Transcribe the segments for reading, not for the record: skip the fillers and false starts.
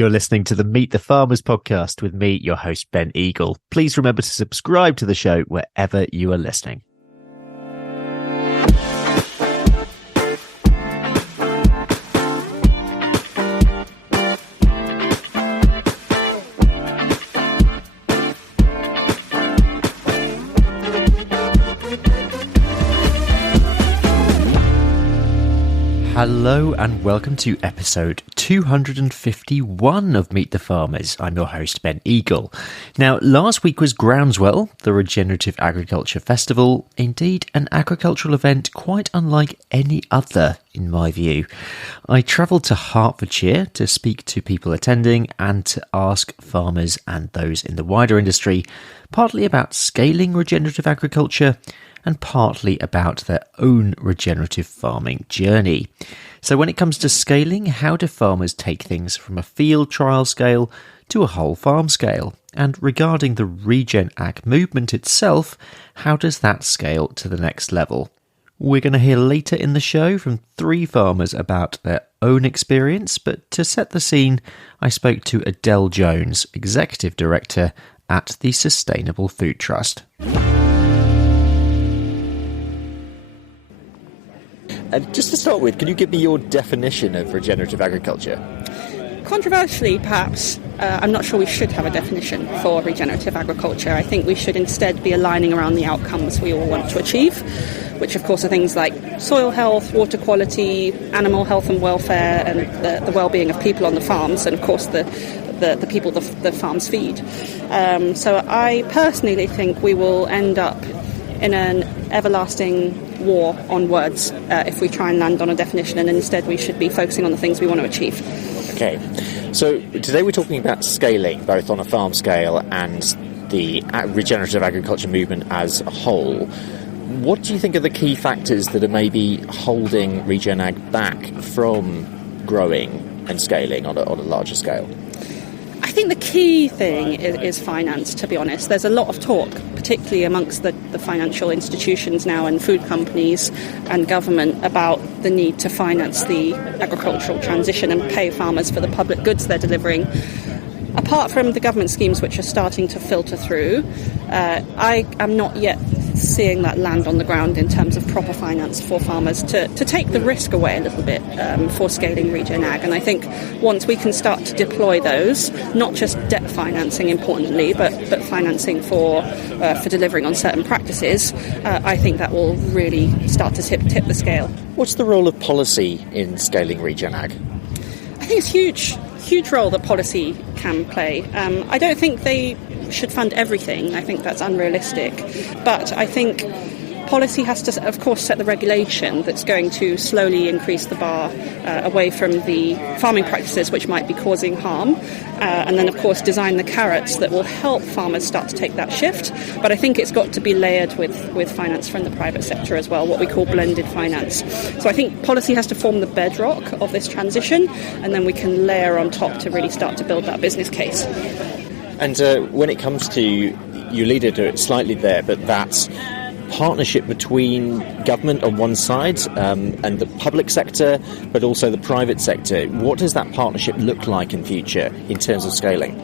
You're listening to the Meet the Farmers podcast with me, your host, Ben Eagle. Please remember to subscribe to the show wherever you are listening. Hello and welcome to episode 251 of Meet the Farmers. I'm your host, Ben Eagle. Now, last week was Groundswell, the Regenerative Agriculture Festival. Indeed, an agricultural event quite unlike any other, in my view. I travelled to Hertfordshire to speak to people attending and to ask farmers and those in the wider industry partly about scaling regenerative agriculture and partly about their own regenerative farming journey. So when it comes to scaling, how do farmers take things from a field trial scale to a whole farm scale? And regarding the Regen Ag movement itself, how does that scale to the next level? We're going to hear later in the show from 3 farmers about their own experience, but to set the scene, I spoke to Adele Jones, Executive Director at the Sustainable Food Trust. Just to start with, can you give me your definition of regenerative agriculture? Controversially, perhaps, I'm not sure we should have a definition for regenerative agriculture. I think we should instead be aligning around the outcomes we all want to achieve, which of course are things like soil health, water quality, animal health and welfare, and the well-being of people on the farms, and of course the people the farms feed. So I personally think we will end up in an everlasting war on words if we try and land on a definition, and instead we should be focusing on the things we want to achieve. Okay, so today we're talking about scaling, both on a farm scale and the regenerative agriculture movement as a whole. What do you think are the key factors that are maybe holding Regen Ag back from growing and scaling on a larger scale? I think the key thing is finance, to be honest. There's a lot of talk, particularly amongst the financial institutions now and food companies and government, about the need to finance the agricultural transition and pay farmers for the public goods they're delivering. Apart from the government schemes which are starting to filter through, I am not yet seeing that land on the ground in terms of proper finance for farmers to take the risk away a little bit for scaling Regen Ag. And I think once we can start to deploy those, not just debt financing importantly, but financing for delivering on certain practices, I think that will really start to tip the scale. What's the role of policy in scaling Regen Ag? I think it's huge role that policy can play. I don't think they should fund everything. I think that's unrealistic. But I think policy has to, of course, set the regulation that's going to slowly increase the bar away from the farming practices which might be causing harm. And then, of course, design the carrots that will help farmers start to take that shift. But I think it's got to be layered with finance from the private sector as well, what we call blended finance. So I think policy has to form the bedrock of this transition, and then we can layer on top to really start to build that business case. And when it comes to, you alluded to it slightly there, but that's partnership between government on one side and the public sector, but also the private sector. What does that partnership look like in future in terms of scaling?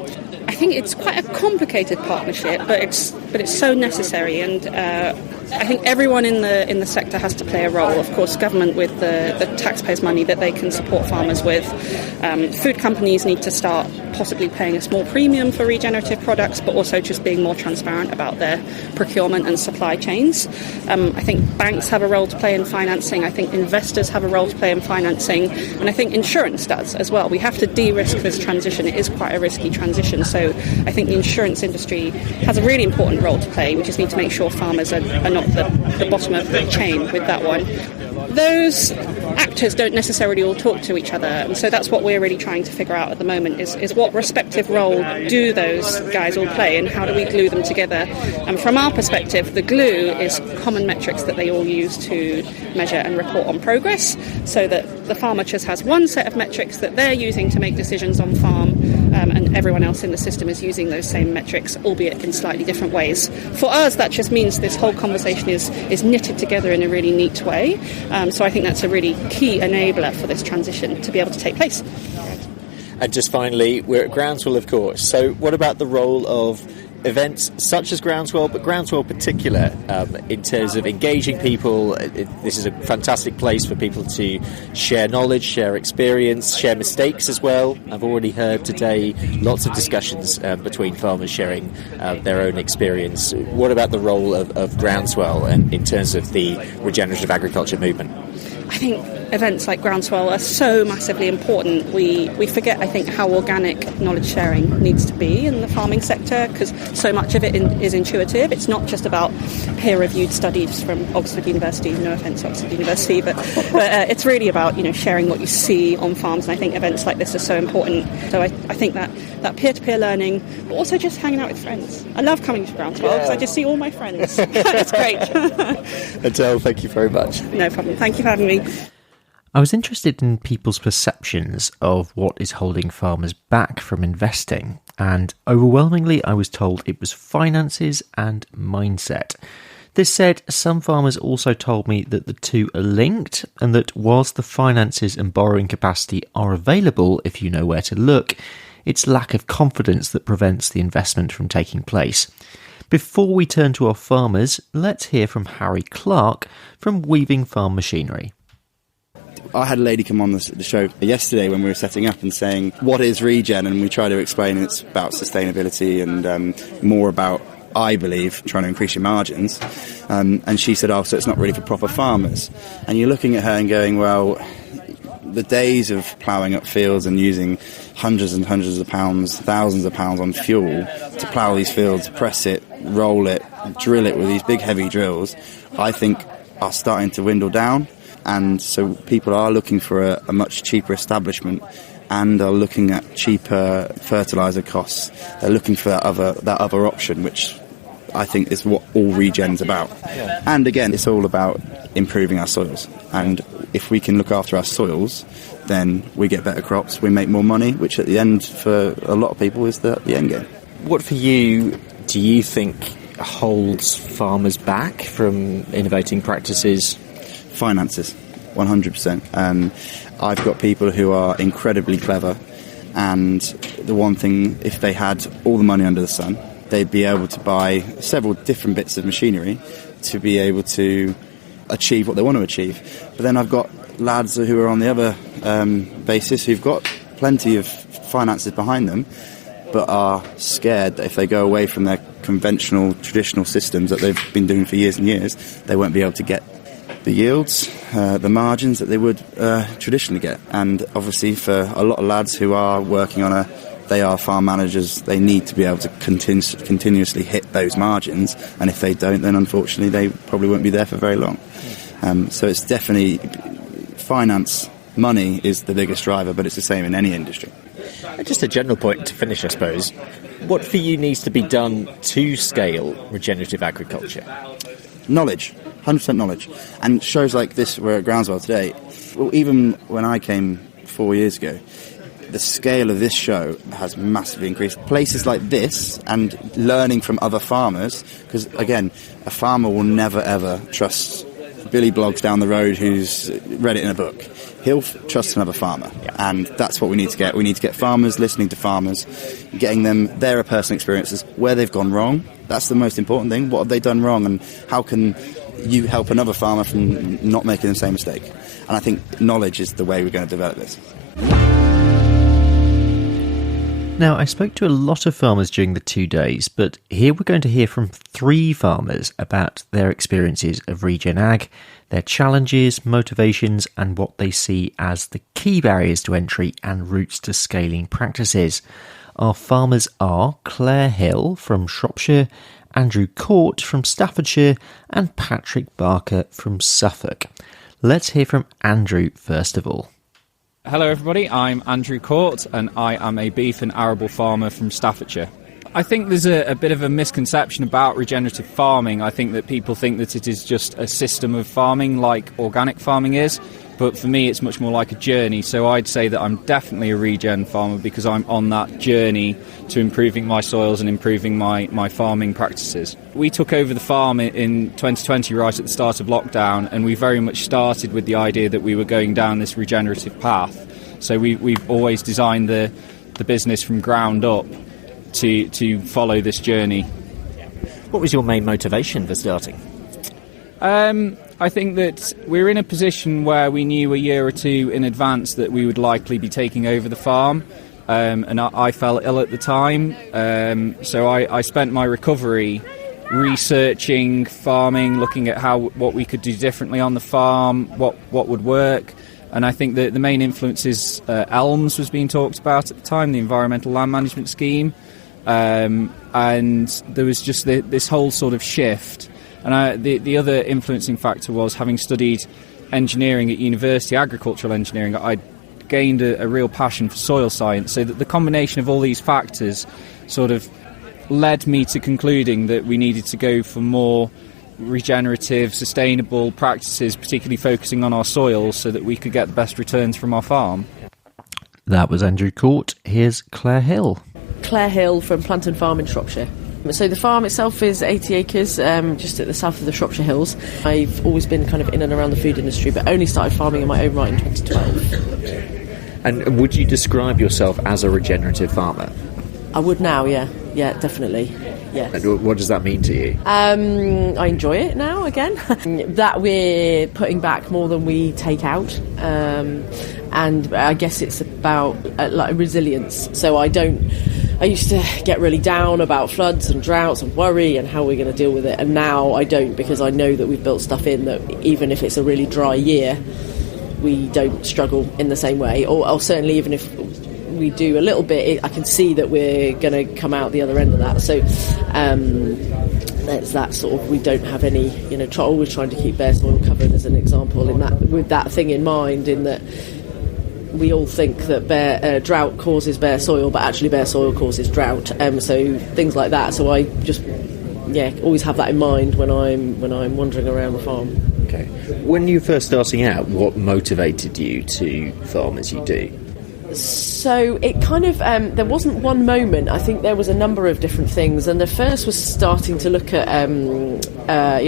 I think it's quite a complicated partnership, but it's so necessary, and I think everyone in the sector has to play a role. Of course, government with the taxpayers' money that they can support farmers with. Food companies need to start possibly paying a small premium for regenerative products, but also just being more transparent about their procurement and supply chains. I think banks have a role to play in financing. I think investors have a role to play in financing, and I think insurance does as well. We have to de-risk this transition. It is quite a risky transition, so I think the insurance industry has a really important role to play. We just need to make sure farmers are not the bottom of the chain with that one. Those actors don't necessarily all talk to each other, and so that's what we're really trying to figure out at the moment is what respective role do those guys all play, and how do we glue them together. And from our perspective, the glue is common metrics that they all use to measure and report on progress, so that the farmer just has one set of metrics that they're using to make decisions on farm, and everyone else in the system is using those same metrics, albeit in slightly different ways. For us, that just means this whole conversation is knitted together in a really neat way. So I think that's a really key enabler for this transition to be able to take place. And just finally, we're at Groundswell, of course. So what about the role of events such as Groundswell, but Groundswell particular, in terms of engaging people? This is a fantastic place for people to share knowledge, share experience, share mistakes as well. I've already heard today lots of discussions between farmers sharing their own experience. What about the role of Groundswell in terms of the regenerative agriculture movement? I think events like Groundswell are so massively important. We forget, I think, how organic knowledge sharing needs to be in the farming sector, because so much of it is intuitive. It's not just about peer-reviewed studies from Oxford University, no offence Oxford University, but it's really about sharing what you see on farms, and I think events like this are so important. So I think that peer-to-peer learning, but also just hanging out with friends. I love coming to Groundswell because I just see all my friends. It's great. Adele, thank you very much. No problem. Thank you for having me. I was interested in people's perceptions of what is holding farmers back from investing, and overwhelmingly I was told it was finances and mindset. This said, some farmers also told me that the two are linked, and that whilst the finances and borrowing capacity are available if you know where to look, it's lack of confidence that prevents the investment from taking place. Before we turn to our farmers, let's hear from Harry Clark from Weaving Farm Machinery. I had a lady come on the show yesterday when we were setting up and saying, what is regen? And we try to explain it's about sustainability and more about, I believe, trying to increase your margins. And she said, so it's not really for proper farmers. And you're looking at her and going, well, the days of ploughing up fields and using hundreds and hundreds of pounds, thousands of pounds on fuel to plough these fields, press it, roll it, drill it with these big heavy drills, I think are starting to dwindle down. And so people are looking for a much cheaper establishment and are looking at cheaper fertiliser costs. They're looking for that other option, which I think is what all regen's about. Yeah. And again, it's all about improving our soils. And if we can look after our soils, then we get better crops, we make more money, which at the end, for a lot of people, is the end game. What for you do you think holds farmers back from innovating practices? Finances, 100%. I've got people who are incredibly clever, and the one thing, if they had all the money under the sun, they'd be able to buy several different bits of machinery to be able to achieve what they want to achieve. But then I've got lads who are on the other basis who've got plenty of finances behind them, but are scared that if they go away from their conventional, traditional systems that they've been doing for years and years, they won't be able to get the yields, the margins that they would traditionally get. And obviously for a lot of lads who are working on they are farm managers, they need to be able to continuously hit those margins, and if they don't, then unfortunately they probably won't be there for very long. So it's definitely finance, money is the biggest driver, but it's the same in any industry. Just a general point to finish, I suppose. What for you needs to be done to scale regenerative agriculture? Knowledge. 100% knowledge. And shows like this, we're at Groundswell today, well, even when I came 4 years ago, the scale of this show has massively increased. Places like this and learning from other farmers, because again, a farmer will never ever trust Billy Bloggs down the road who's read it in a book. He'll trust another farmer, and that's what we need to get. We need to get farmers listening to farmers, getting them their personal experiences, where they've gone wrong. That's the most important thing. What have they done wrong, and how can you help another farmer from not making the same mistake? And I think knowledge is the way we're going to develop this. Now, I spoke to a lot of farmers during the 2 days, but here we're going to hear from 3 farmers about their experiences of regen ag, their challenges, motivations, and what they see as the key barriers to entry and routes to scaling practices. Our farmers are Claire Hill from Shropshire, Andrew Court from Staffordshire, and Patrick Barker from Suffolk. Let's hear from Andrew first of all. Hello everybody, I'm Andrew Court and I am a beef and arable farmer from Staffordshire. I think there's a bit of a misconception about regenerative farming. I think that people think that it is just a system of farming like organic farming is, but for me it's much more like a journey. So I'd say that I'm definitely a regen farmer because I'm on that journey to improving my soils and improving my farming practices. We took over the farm in 2020 right at the start of lockdown, and we very much started with the idea that we were going down this regenerative path. So we've always designed the the business from ground up to follow this journey. What was your main motivation for starting? I think that we're in a position where we knew a year or two in advance that we would likely be taking over the farm, and I fell ill at the time, so I spent my recovery researching farming, looking at what we could do differently on the farm, what would work. And I think that the main influences, ELMS was being talked about at the time, the Environmental Land Management Scheme, and there was just this whole sort of shift. And the other influencing factor was, having studied engineering at university, agricultural engineering, I gained a real passion for soil science. So that the combination of all these factors sort of led me to concluding that we needed to go for more regenerative, sustainable practices, particularly focusing on our soils, so that we could get the best returns from our farm. That was Andrew Court. Here's Claire Hill. Claire Hill from Planton Farm in Shropshire. So the farm itself is 80 acres, just at the south of the Shropshire Hills. I've always been kind of in and around the food industry, but only started farming in my own right in 2012. And would you describe yourself as a regenerative farmer? I would now, yeah. Yeah, definitely. Yeah. And what does that mean to you? I enjoy it now again. That we're putting back more than we take out, and I guess it's about like resilience. So I used to get really down about floods and droughts and worry and how we're going to deal with it, and now I don't, because I know that we've built stuff in that even if it's a really dry year, we don't struggle in the same way, or certainly even if we do a little bit, I can see that we're going to come out the other end of that. So it's that sort of, we don't have any, always trying to keep bare soil covered as an example, in that, with that thing in mind, in that we all think that drought causes bare soil, but actually bare soil causes drought. So things like that. So I just always have that in mind when I'm wandering around the farm. Okay. When you were first starting out, what motivated you to farm as you do? So it kind of, there wasn't one moment. I think there was a number of different things, and the first was starting to look at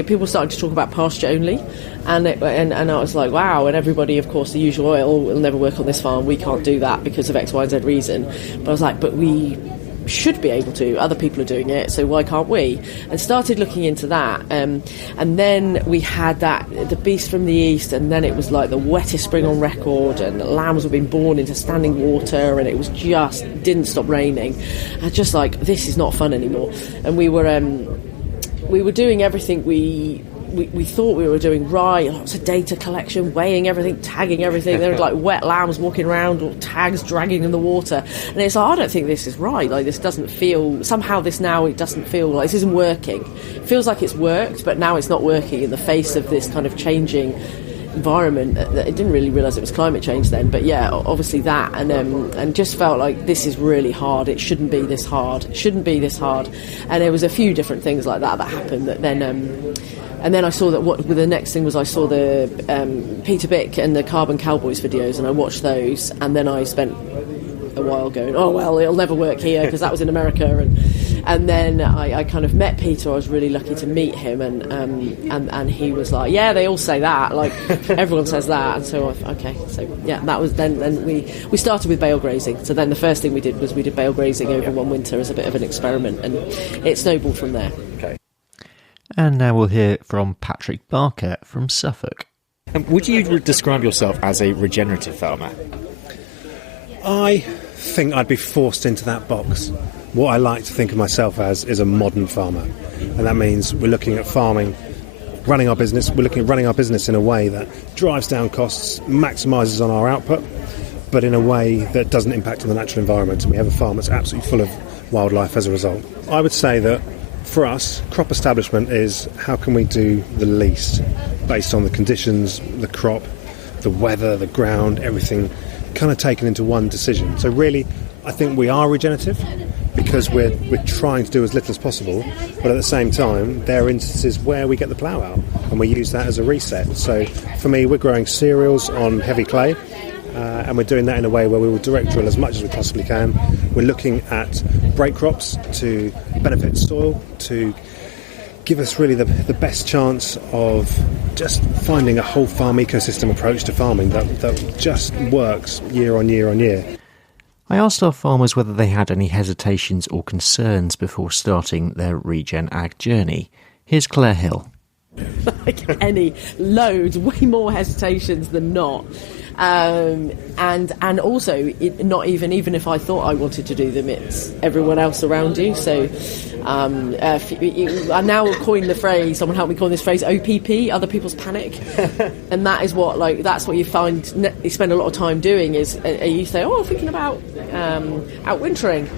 people starting to talk about pasture only, and I was like, wow. And everybody, of course, the usual, we'll never work on this farm, we can't do that because of X, Y, and Z reason. But I was like, but we should be able to, other people are doing it, so why can't we? And started looking into that, and then we had the beast from the east, and then it was like the wettest spring on record, and lambs were being born into standing water, and it was just didn't stop raining. I just like, this is not fun anymore. And we were doing everything we thought we were doing right, lots of data collection, weighing everything, tagging everything. There were like wet lambs walking around, or tags dragging in the water, and it's like, I don't think this is right. Like, this doesn't feel, somehow this now, it doesn't feel like this isn't working. It feels like it's worked, but now it's not working in the face of this kind of changing environment. I didn't really realise it was climate change then, but yeah, obviously that, and just felt like this is really hard. It shouldn't be this hard. And there was a few different things like that happened that then. And then I saw that the next thing was, I saw the Peter Bick and the Carbon Cowboys videos, and I watched those, and then I spent a while going, oh well, it'll never work here, because that was in America, and then I kind of met Peter. I was really lucky to meet him, and he was like, yeah, they all say that, like everyone says that. And so that was then we started with bale grazing. So then the first thing we did was bale grazing over one winter as a bit of an experiment, and it snowballed from there. Okay. And now we'll hear from Patrick Barker from Suffolk. Would you describe yourself as a regenerative farmer? I think I'd be forced into that box. What I like to think of myself as is a modern farmer, and that means we're looking at farming, running our business. We're looking at running our business in a way that drives down costs, maximises on our output, but in a way that doesn't impact on the natural environment, and we have a farm that's absolutely full of wildlife as a result. I would say that for us, crop establishment is how can we do the least based on the conditions, the crop, the weather, the ground, everything kind of taken into one decision. So really, I think we are regenerative because we're trying to do as little as possible, but at the same time, there are instances where we get the plough out and we use that as a reset. So for me, we're growing cereals on heavy clay, and we're doing that in a way where we will direct drill as much as we possibly can. We're looking at break crops to benefit soil, to give us really the best chance of just finding a whole farm ecosystem approach to farming that just works year on year on year. I asked our farmers whether they had any hesitations or concerns before starting their Regen Ag journey. Here's Claire Hill. Loads, way more hesitations than not. And also, not even if I thought I wanted to do them, it's everyone else around you. So I now coin the phrase, someone helped me coin this phrase, OPP, other people's panic. And that is that's what you find, you spend a lot of time doing is, you say, thinking about outwintering.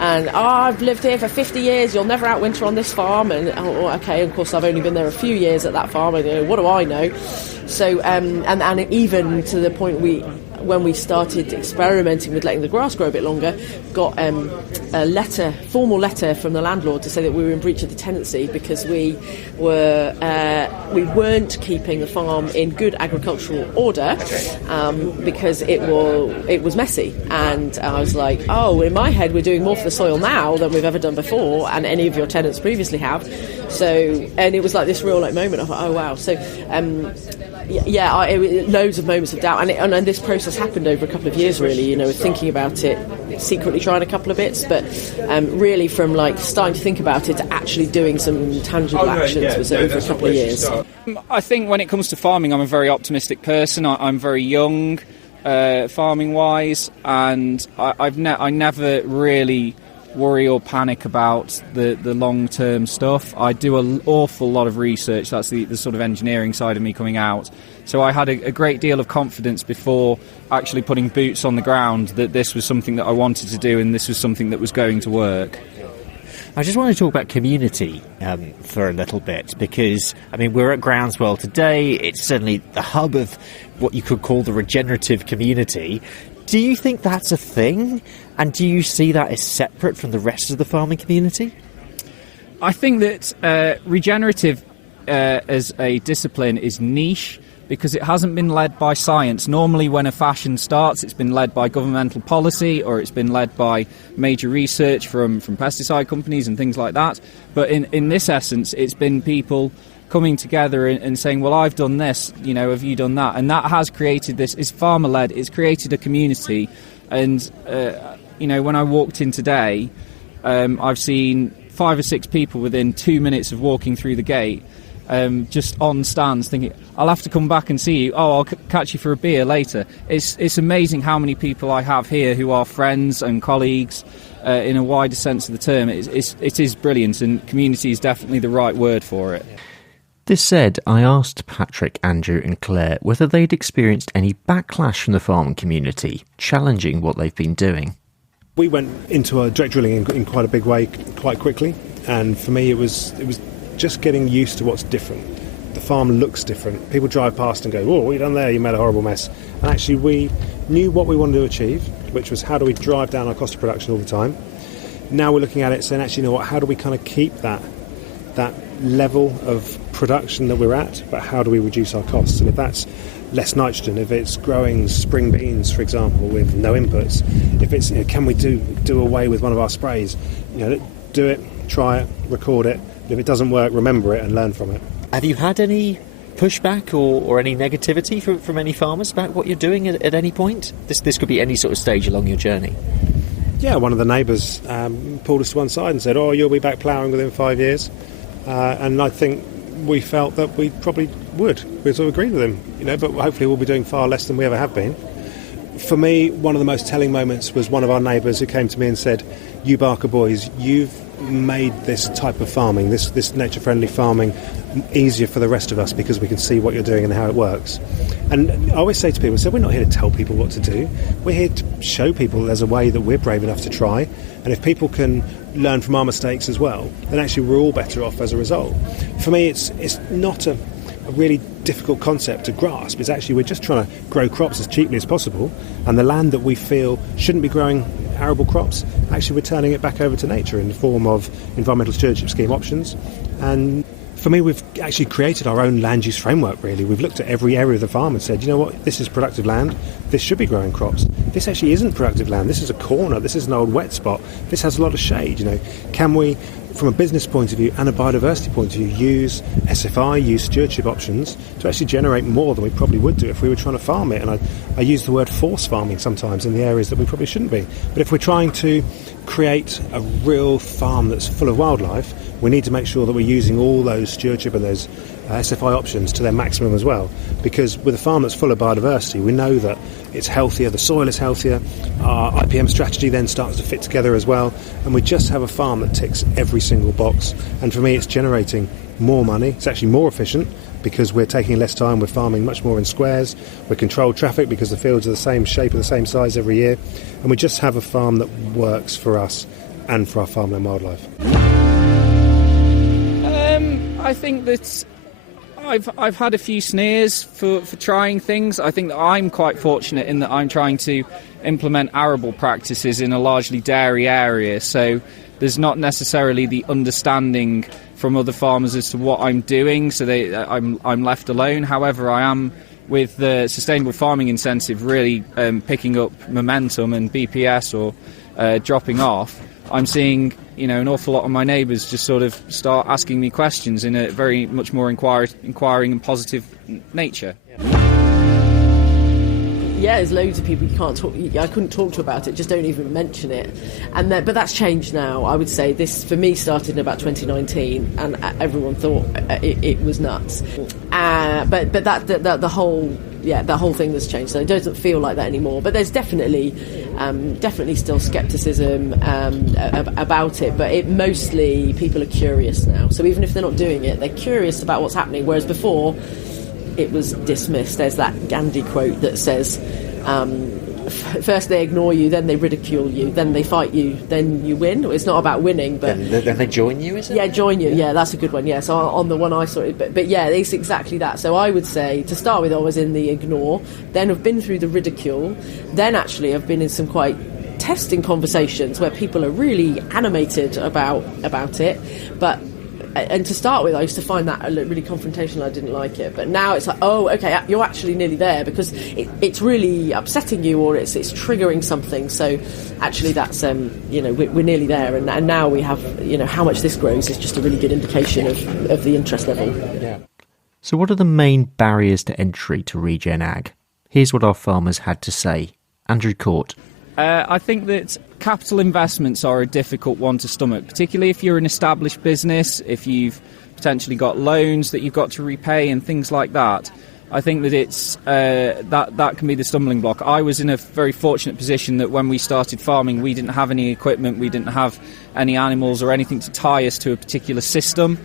And I've lived here for 50 years, you'll never outwinter on this farm. And okay, of course I've only been there a few years at that farm, and what do I know? So and even to the point when we started experimenting with letting the grass grow a bit longer, got a formal letter from the landlord to say that we were in breach of the tenancy because we weren't keeping the farm in good agricultural order because it was messy. And I was like, in my head we're doing more for the soil now than we've ever done before, and any of your tenants previously have. So, and it was like this real moment. I thought, oh wow. So loads of moments of doubt, and this process happened over a couple of years, really, thinking about it, secretly trying a couple of bits, but really from starting to think about it to actually doing some tangible actions was over a couple of years. I think when it comes to farming, I'm a very optimistic person. I'm very young, farming wise, and I never really worry or panic about the long-term stuff. I do an awful lot of research. That's the sort of engineering side of me coming out. So I had a great deal of confidence before actually putting boots on the ground that this was something that I wanted to do and this was something that was going to work. I just want to talk about community for a little bit, because, we're at Groundswell today. It's certainly the hub of what you could call the regenerative community. Do you think that's a thing? And do you see that as separate from the rest of the farming community? I think that regenerative as a discipline is niche because it hasn't been led by science. Normally when a fashion starts, it's been led by governmental policy or it's been led by major research from pesticide companies and things like that. But in this essence, it's been people coming together and saying, well, I've done this, have you done that? And that has created this, it's farmer-led, it's created a community. And, when I walked in today, I've seen 5 or 6 people within 2 minutes of walking through the gate, just on stands thinking, I'll have to come back and see you. I'll catch you for a beer later. It's amazing how many people I have here who are friends and colleagues in a wider sense of the term. It is brilliant, and community is definitely the right word for it. This said, I asked Patrick, Andrew and Claire whether they'd experienced any backlash from the farming community, challenging what they've been doing. We went into a direct drilling in quite a big way quite quickly, and for me it was just getting used to what's different. The farm looks different. People drive past and go, "Oh, what have you done there? You made a horrible mess." And actually we knew what we wanted to achieve, which was how do we drive down our cost of production all the time. Now we're looking at it saying, actually, how do we kind of keep that level of production that we're at, but how do we reduce our costs? And if that's less nitrogen, if it's growing spring beans, for example, with no inputs, if it's, can we do away with one of our sprays? Do it, try it, record it. If it doesn't work, remember it and learn from it. Have you had any pushback or any negativity from any farmers about what you're doing at any point? This could be any sort of stage along your journey. Yeah, one of the neighbours pulled us to one side and said, you'll be back ploughing within 5 years. And I think we felt that we probably would. We sort of agreed with him, but hopefully we'll be doing far less than we ever have been. For me, one of the most telling moments was one of our neighbours who came to me and said, "You Barker boys, you've made this type of farming, this nature-friendly farming, easier for the rest of us because we can see what you're doing and how it works." And I always say to people, we're not here to tell people what to do. We're here to show people there's a way that we're brave enough to try. And if people can learn from our mistakes as well, then actually we're all better off as a result. For me, it's not a really difficult concept to grasp. It's actually we're just trying to grow crops as cheaply as possible, and the land that we feel shouldn't be growing arable crops, actually we're turning it back over to nature in the form of environmental stewardship scheme options. And for me, we've actually created our own land use framework, really. We've looked at every area of the farm and said, this is productive land, this should be growing crops. This actually isn't productive land, this is a corner, this is an old wet spot, this has a lot of shade, Can we from a business point of view and a biodiversity point of view, use SFI, use stewardship options to actually generate more than we probably would do if we were trying to farm it. And I use the word force farming sometimes in the areas that we probably shouldn't be. But if we're trying to create a real farm that's full of wildlife, we need to make sure that we're using all those stewardship and those SFI options to their maximum as well. Because with a farm that's full of biodiversity, we know that it's healthier, the soil is healthier, our IPM strategy then starts to fit together as well, and we just have a farm that ticks every single box. And for me, it's generating more money. It's actually more efficient because we're taking less time, we're farming much more in squares, we control traffic because the fields are the same shape and the same size every year, and we just have a farm that works for us and for our farmland wildlife. I think that I've had a few sneers for trying things. I think that I'm quite fortunate in that I'm trying to implement arable practices in a largely dairy area, so there's not necessarily the understanding from other farmers as to what I'm doing, so I'm left alone. However, I am, with the sustainable farming incentive really picking up momentum and BPS or dropping off, I'm seeing an awful lot of my neighbours just sort of start asking me questions in a very much more inquiring and positive nature. Yeah, there's loads of people you can't talk. I couldn't talk to about it. Just don't even mention it. But that's changed now. I would say this for me started in about 2019, and everyone thought it was nuts. But the whole thing has changed. So it doesn't feel like that anymore. But there's definitely still scepticism about it. But mostly people are curious now. So even if they're not doing it, they're curious about what's happening. Whereas before, it was dismissed. There's that Gandhi quote that says, first they ignore you, then they ridicule you, then they fight you, then you win. It's not about winning, but... Then they join you, is it? Yeah, join you. Yeah, that's a good one. Yeah, so on the one I saw it. But yeah, it's exactly that. So I would say, to start with, I was in the ignore, then I've been through the ridicule, then actually I've been in some quite testing conversations where people are really animated about it, but... And to start with, I used to find that really confrontational. I didn't like it. But now it's like, oh, okay, you're actually nearly there because it's really upsetting you or it's triggering something. So actually that's, we're nearly there. And now we have, how much this grows is just a really good indication of the interest level. Yeah. So what are the main barriers to entry to Regen Ag? Here's what our farmers had to say. Andrew Court. I think that capital investments are a difficult one to stomach, particularly if you're an established business, if you've potentially got loans that you've got to repay and things like that. I think that it's that can be the stumbling block. I was in a very fortunate position that when we started farming, we didn't have any equipment, we didn't have any animals or anything to tie us to a particular system.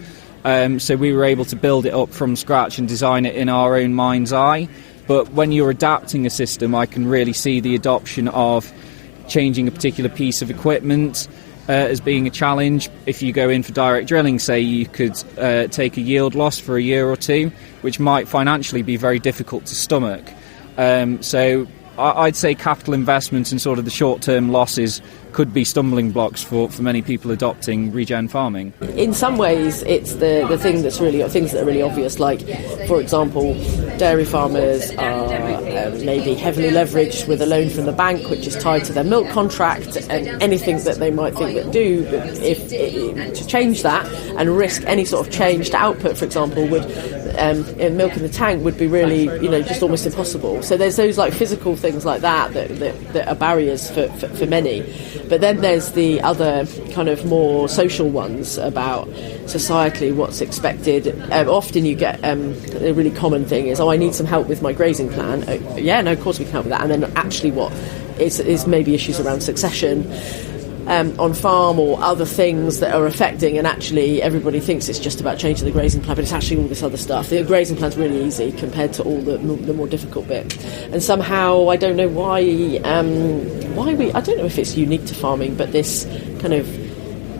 So we were able to build it up from scratch and design it in our own mind's eye. But when you're adapting a system, I can really see the adoption of changing a particular piece of equipment as being a challenge. If you go in for direct drilling, say, you could take a yield loss for a year or two, which might financially be very difficult to stomach. So I'd say capital investments and sort of the short-term losses could be stumbling blocks for many people adopting regen farming. In some ways, it's the things that are really obvious. Like, for example, dairy farmers are maybe heavily leveraged with a loan from the bank, which is tied to their milk contract, and anything that they might think that do, to change that and risk any sort of changed output, for example, would milk in the tank would be really, just almost impossible. So there's those like physical things like that are barriers for many. But then there's the other kind of more social ones about societally what's expected. Often you get a really common thing is, I need some help with my grazing plan. Of course we can help with that. And then actually what is maybe issues around succession on farm or other things that are affecting, and actually everybody thinks it's just about changing the grazing plan, but it's actually all this other stuff. The grazing plan's really easy compared to all the more difficult bit. And somehow I don't know why I don't know if it's unique to farming, but this kind of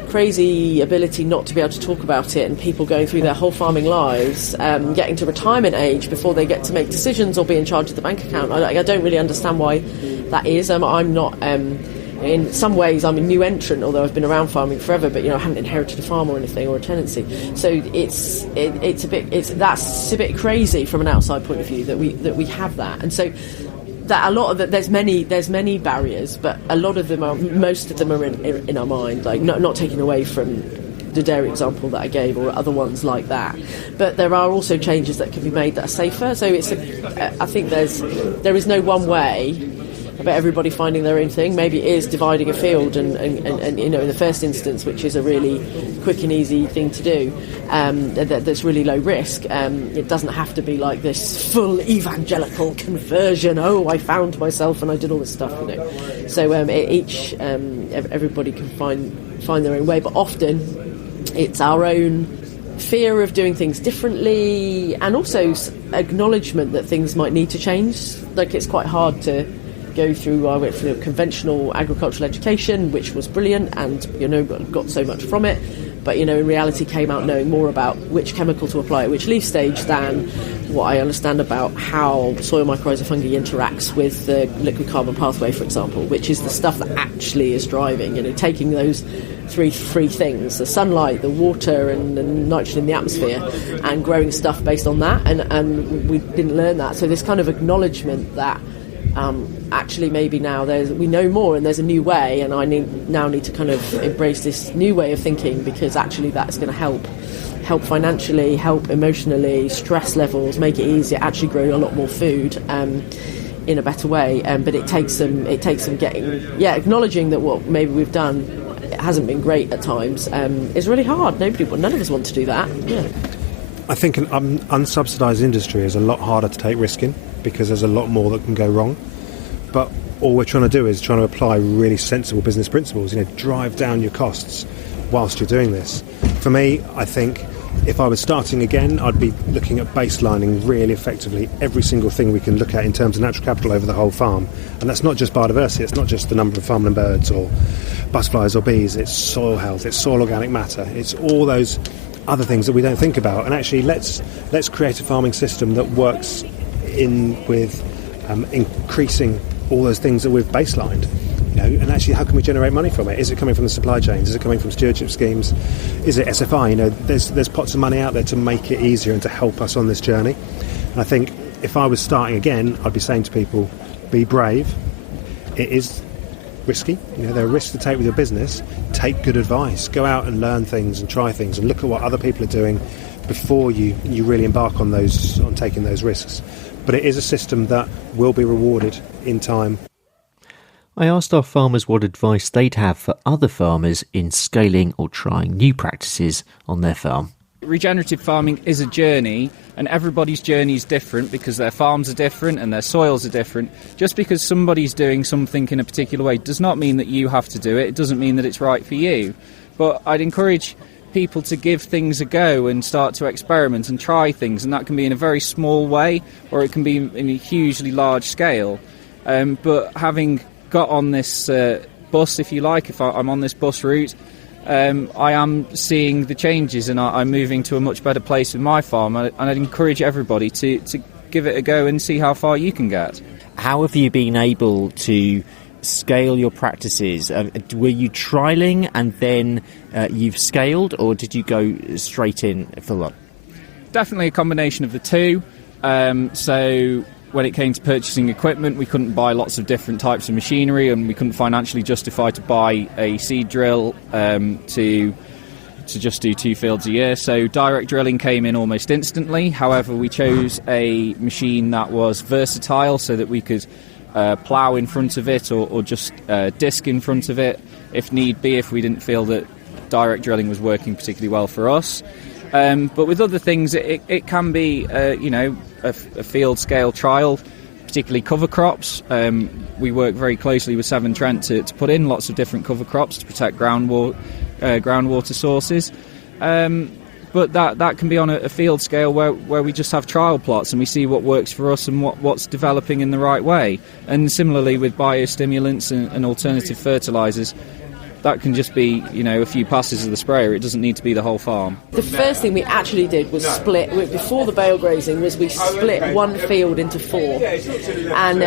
crazy ability not to be able to talk about it, and people going through their whole farming lives, getting to retirement age before they get to make decisions or be in charge of the bank account. I don't really understand why that is. I'm not... in some ways, I'm a new entrant, although I've been around farming forever. But I haven't inherited a farm or anything or a tenancy. So it's a bit crazy from an outside point of view that we have that. And so that a lot of there's many barriers, but a lot of them most of them are in our mind. Like not taking away from the dairy example that I gave, or other ones like that. But there are also changes that can be made that are safer. So I think there is no one way about everybody finding their own thing. Maybe it is dividing a field and in the first instance, which is a really quick and easy thing to do, that's really low risk. It doesn't have to be like this full evangelical conversion. Oh, I found myself and I did all this stuff, So everybody can find their own way, but often it's our own fear of doing things differently, and also acknowledgement that things might need to change. Like, it's quite hard to go through our conventional agricultural education, which was brilliant, and got so much from it, but in reality came out knowing more about which chemical to apply at which leaf stage than what I understand about how soil mycorrhizal fungi interacts with the liquid carbon pathway, for example, which is the stuff that actually is driving, taking those three things, the sunlight, the water and the nitrogen in the atmosphere, and growing stuff based on that, and we didn't learn that. So this kind of acknowledgement that actually maybe now we know more and there's a new way, and I need to kind of embrace this new way of thinking, because actually that's going to help financially, help emotionally, stress levels, make it easier, actually grow a lot more food in a better way. But it takes some acknowledging that what maybe we've done hasn't been great at times is really hard. None of us want to do that. Yeah. I think an unsubsidised industry is a lot harder to take risk in, because there's a lot more that can go wrong. But all we're trying to do is trying to apply really sensible business principles, drive down your costs whilst you're doing this. For me, I think if I was starting again, I'd be looking at baselining really effectively every single thing we can look at in terms of natural capital over the whole farm. And that's not just biodiversity, it's not just the number of farmland birds or butterflies or bees, it's soil health, it's soil organic matter, it's all those other things that we don't think about. And actually let's create a farming system that works in with increasing all those things that we've baselined. And actually, how can we generate money from it? Is it coming from the supply chains? Is it coming from stewardship schemes? Is it SFI? There's pots of money out there to make it easier and to help us on this journey. And I think if I was starting again, I'd be saying to people, be brave. It is risky. There are risks to take with your business. Take good advice. Go out and learn things and try things and look at what other people are doing before you really embark on taking those risks. But it is a system that will be rewarded in time. I asked our farmers what advice they'd have for other farmers in scaling or trying new practices on their farm. Regenerative farming is a journey, and everybody's journey is different because their farms are different and their soils are different. Just because somebody's doing something in a particular way does not mean that you have to do it. It doesn't mean that it's right for you. But I'd encourage people to give things a go and start to experiment and try things, and that can be in a very small way or it can be in a hugely large scale. But having got on this bus, if you like, if I'm on this bus route, I am seeing the changes and I'm moving to a much better place with my farm, and I'd encourage everybody to give it a go and see how far you can get. How have you been able to scale your practices? Were you trialling and then you've scaled, or did you go straight in full on? Definitely a combination of the two. So when it came to purchasing equipment, we couldn't buy lots of different types of machinery, and we couldn't financially justify to buy a seed drill to just do 2 fields a year. So direct drilling came in almost instantly. However, we chose a machine that was versatile so that we could plough in front of it or just disc in front of it if need be, if we didn't feel that direct drilling was working particularly well for us. But with other things, it can be, a field scale trial, particularly cover crops. We work very closely with Severn Trent to put in lots of different cover crops to protect groundwater sources. But that can be on a field scale where we just have trial plots and we see what works for us and what's developing in the right way. And similarly with biostimulants and alternative fertilisers, that can just be, a few passes of the sprayer. It doesn't need to be the whole farm. The first thing we actually did was split, before the bale grazing, was we split one field into 4, and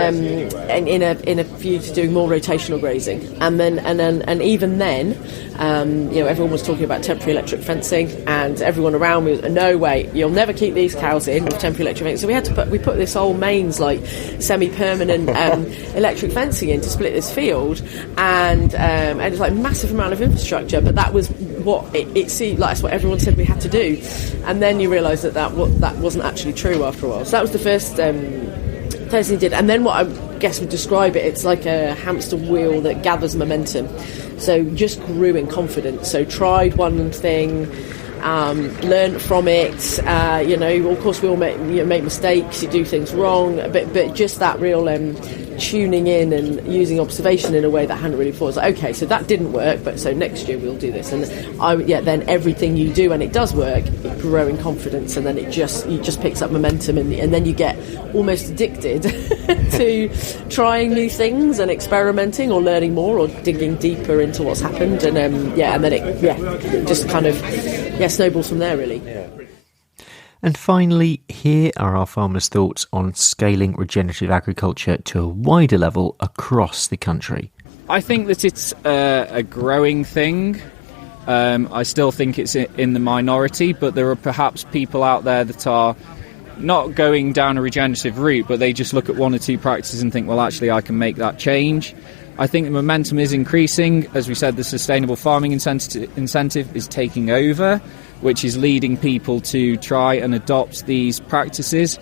in a view to doing more rotational grazing. And even then, everyone was talking about temporary electric fencing, and everyone around me was, no way, you'll never keep these cows in with temporary electric fencing. So we put this old mains, like semi-permanent electric fencing in to split this field, and it's like massive amount of infrastructure, but that was what it seemed like. That's what everyone said we had to do, and then you realise that wasn't actually true after a while. So that was the first thing he did, and then what I guess would describe it, it's like a hamster wheel that gathers momentum. So just grew in confidence. So tried one thing, learned from it. Of course we all make mistakes, you do things wrong, but just that real tuning in and using observation in a way that hadn't really thought. It's like, okay, so that didn't work, but so next year we'll do this. And then everything you do and it does work, you grow in confidence, and then it just picks up momentum, and then you get almost addicted to trying new things and experimenting or learning more or digging deeper into what's happened, and then it just kind of snowballs from there, really. And finally, here are our farmers' thoughts on scaling regenerative agriculture to a wider level across the country. I think that it's a growing thing. I still think it's in the minority, but there are perhaps people out there that are not going down a regenerative route, but they just look at one or two practices and think, well, actually, I can make that change. I think the momentum is increasing. As we said, the sustainable farming incentive is taking over, which is leading people to try and adopt these practices.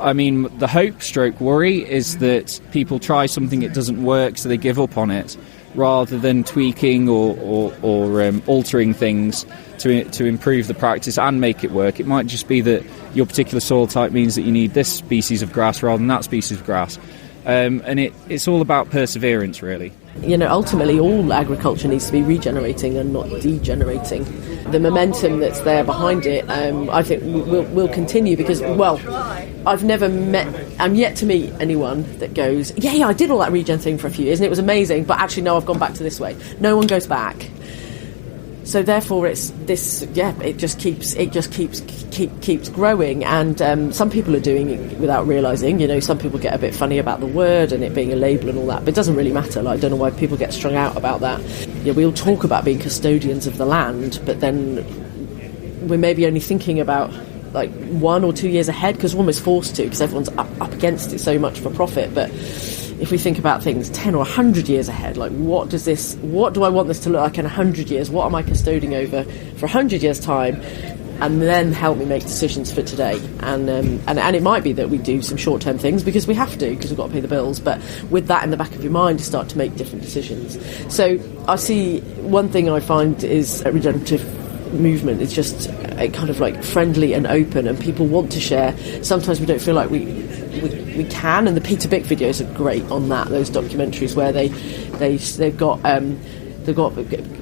I mean, the hope/worry is that people try something, it doesn't work, so they give up on it, rather than tweaking or altering things to improve the practice and make it work. It might just be that your particular soil type means that you need this species of grass rather than that species of grass. And it's all about perseverance, really. Ultimately all agriculture needs to be regenerating and not degenerating. The momentum that's there behind it, I think will continue because, I'm yet to meet anyone that goes, I did all that regen thing for a few years and it was amazing, but actually no, I've gone back to this way. No one goes back. So therefore, it's this. It just keeps growing, and some people are doing it without realising. Some people get a bit funny about the word and it being a label and all that, but it doesn't really matter. I don't know why people get strung out about that. We all talk about being custodians of the land, but then we're maybe only thinking about 1 or 2 years ahead because we're almost forced to, because everyone's up against it so much for profit, but. If we think about things 10 or 100 years ahead, what do I want this to look like in 100 years? What am I custodian over for 100 years' time? And then help me make decisions for today. And it might be that we do some short-term things because we have to, because we've got to pay the bills. But with that in the back of your mind, you start to make different decisions. So I see one thing I find is a regenerative movement is just kind of friendly and open, and people want to share. Sometimes we don't feel like we can, and the Peter Bick videos are great on that. Those documentaries where they've got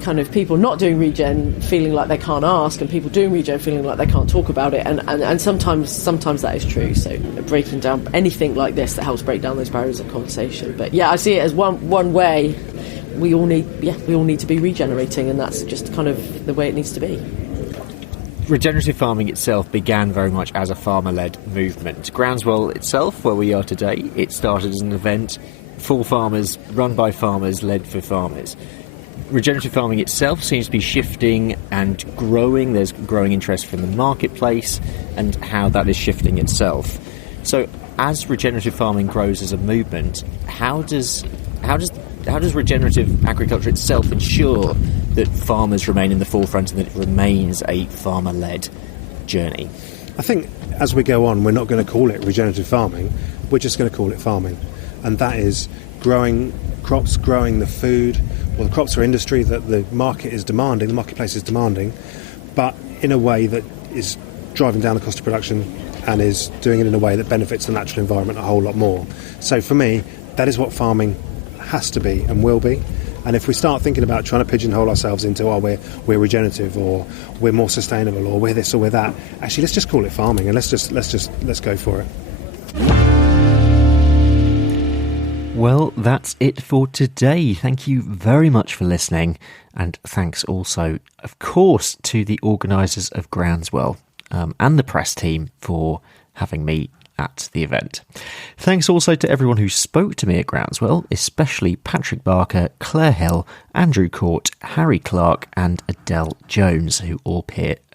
kind of people not doing regen feeling like they can't ask, and people doing regen feeling like they can't talk about it, and sometimes that is true. So breaking down anything like this that helps break down those barriers of conversation. But I see it as one way. We all need to be regenerating, and that's just kind of the way it needs to be. Regenerative farming itself began very much as a farmer-led movement. Groundswell itself, where we are today, it started as an event for farmers, run by farmers, led for farmers. Regenerative farming itself seems to be shifting and growing. There's growing interest from the marketplace and how that is shifting itself. So as regenerative farming grows as a movement, how does regenerative agriculture itself ensure that farmers remain in the forefront and that it remains a farmer-led journey? I think as we go on, we're not going to call it regenerative farming, we're just going to call it farming. And that is growing crops, growing the food, or the crops or industry that the market is demanding, the marketplace is demanding, but in a way that is driving down the cost of production and is doing it in a way that benefits the natural environment a whole lot more. So for me, that is what farming has to be and will be. And if we start thinking about trying to pigeonhole ourselves into we're regenerative, or we're more sustainable, or we're this or we're that, actually let's just call it farming and let's go for it. Well, that's it for today. Thank you very much for listening, and thanks also, of course, to the organisers of Groundswell and the press team for having me at the event. Thanks also to everyone who spoke to me at Groundswell, especially Patrick Barker, Claire Hill, Andrew Court, Harry Clark and Adele Jones, who all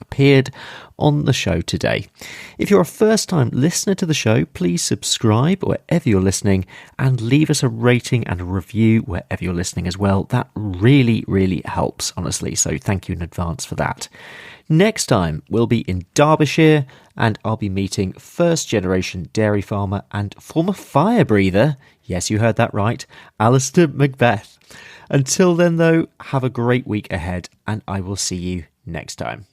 appeared on the show today. If you're a first-time listener to the show, please subscribe wherever you're listening and leave us a rating and a review wherever you're listening as well. That really, really helps, honestly, so thank you in advance for that. Next time, we'll be in Derbyshire and I'll be meeting first-generation dairy farmer and former fire breather, yes, you heard that right, Alistair Macbeth. Until then, though, have a great week ahead and I will see you next time.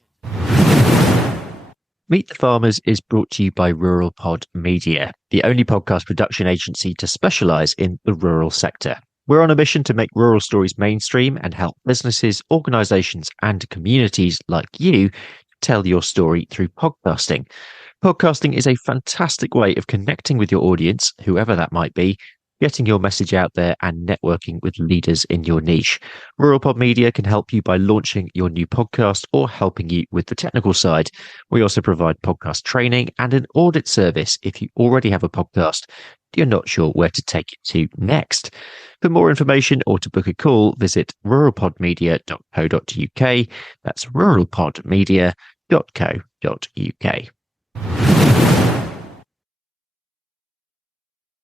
Meet the Farmers is brought to you by RuralPod Media, the only podcast production agency to specialise in the rural sector. We're on a mission to make rural stories mainstream and help businesses, organisations and communities like you tell your story through podcasting. Podcasting is a fantastic way of connecting with your audience, whoever that might be, getting your message out there and networking with leaders in your niche. RuralPod Media can help you by launching your new podcast or helping you with the technical side. We also provide podcast training and an audit service if you already have a podcast. You're not sure where to take it to next. For more information or to book a call, visit ruralpodmedia.co.uk. That's ruralpodmedia.co.uk.